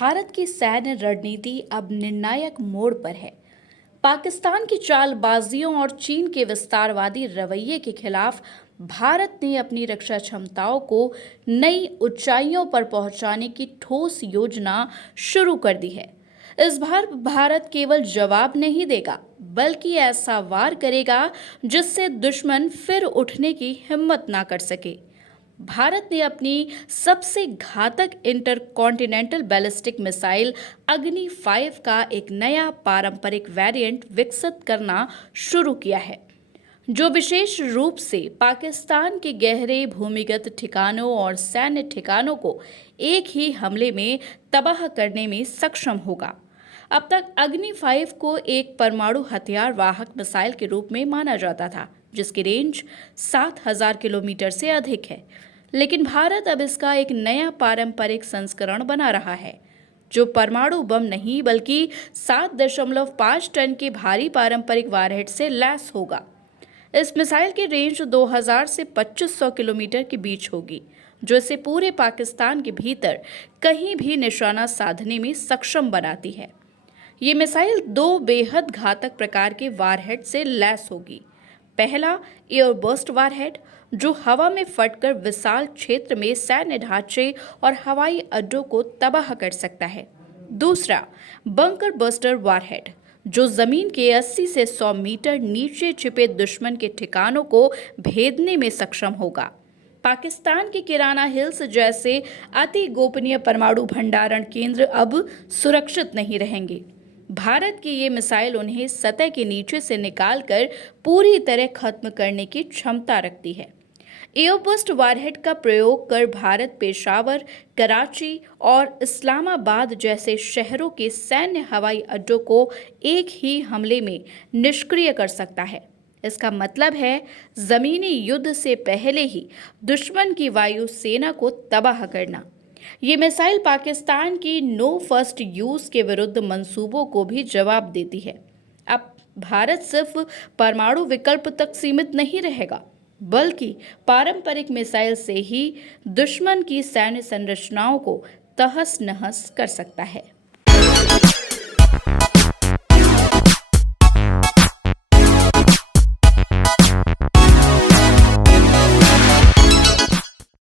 भारत की सैन्य रणनीति अब निर्णायक मोड़ पर है। पाकिस्तान की चालबाजियों और चीन के विस्तारवादी रवैये के खिलाफ भारत ने अपनी रक्षा क्षमताओं को नई ऊंचाइयों पर पहुंचाने की ठोस योजना शुरू कर दी है। इस बार भारत केवल जवाब नहीं देगा, बल्कि ऐसा वार करेगा जिससे दुश्मन फिर उठने की हिम्मत ना कर सके। भारत ने अपनी सबसे घातक इंटरकॉन्टिनेंटल बैलिस्टिक मिसाइल अग्नि 5 का एक नया पारंपरिक वेरिएंट विकसित करना शुरू किया है, जो विशेष रूप से पाकिस्तान के गहरे भूमिगत ठिकानों और सैन्य ठिकानों को एक ही हमले में तबाह करने में सक्षम होगा। अब तक अग्नि 5 को एक परमाणु हथियार वाहक मिसाइल के रूप में माना जाता था, जिसकी रेंज 7,000 किलोमीटर से अधिक है। लेकिन भारत अब इसका एक नया पारंपरिक संस्करण बना रहा है, जो परमाणु बम नहीं बल्कि 7.5 टन के भारी पारंपरिक वारहेड से लैस होगा। इस मिसाइल की रेंज 2000 से 2500 किलोमीटर के बीच होगी, जो इसे पूरे पाकिस्तान के भीतर कहीं भी निशाना साधने में सक्षम बनाती है। ये मिसाइल दो बेहद घातक प्रकार के वारहेड से लैस होगी। पहला, एयरबर्स्ट वारहेड, जो हवा में फटकर विशाल क्षेत्र में सैन्य ढांचे और हवाई अड्डों को तबाह कर सकता है। दूसरा, बंकर बस्टर वारहेड, जो जमीन के 80 से 100 मीटर नीचे छिपे दुश्मन के ठिकानों को भेदने में सक्षम होगा। पाकिस्तान के किराना हिल्स जैसे अति गोपनीय परमाणु भंडारण केंद्र अब सुरक्षित नहीं रहेंगे। भारत की ये मिसाइल उन्हें सतह के नीचे से निकालकर पूरी तरह खत्म करने की क्षमता रखती है। एयरबस्ट वारहेड का प्रयोग कर भारत पेशावर, कराची और इस्लामाबाद जैसे शहरों के सैन्य हवाई अड्डों को एक ही हमले में निष्क्रिय कर सकता है। इसका मतलब है जमीनी युद्ध से पहले ही दुश्मन की वायु सेना को तबाह करना। ये मिसाइल पाकिस्तान की नो फर्स्ट यूज के विरुद्ध मंसूबों को भी जवाब देती है। अब भारत सिर्फ परमाणु विकल्प तक सीमित नहीं रहेगा, बल्कि पारंपरिक मिसाइल से ही दुश्मन की सैन्य संरचनाओं को तहस नहस कर सकता है।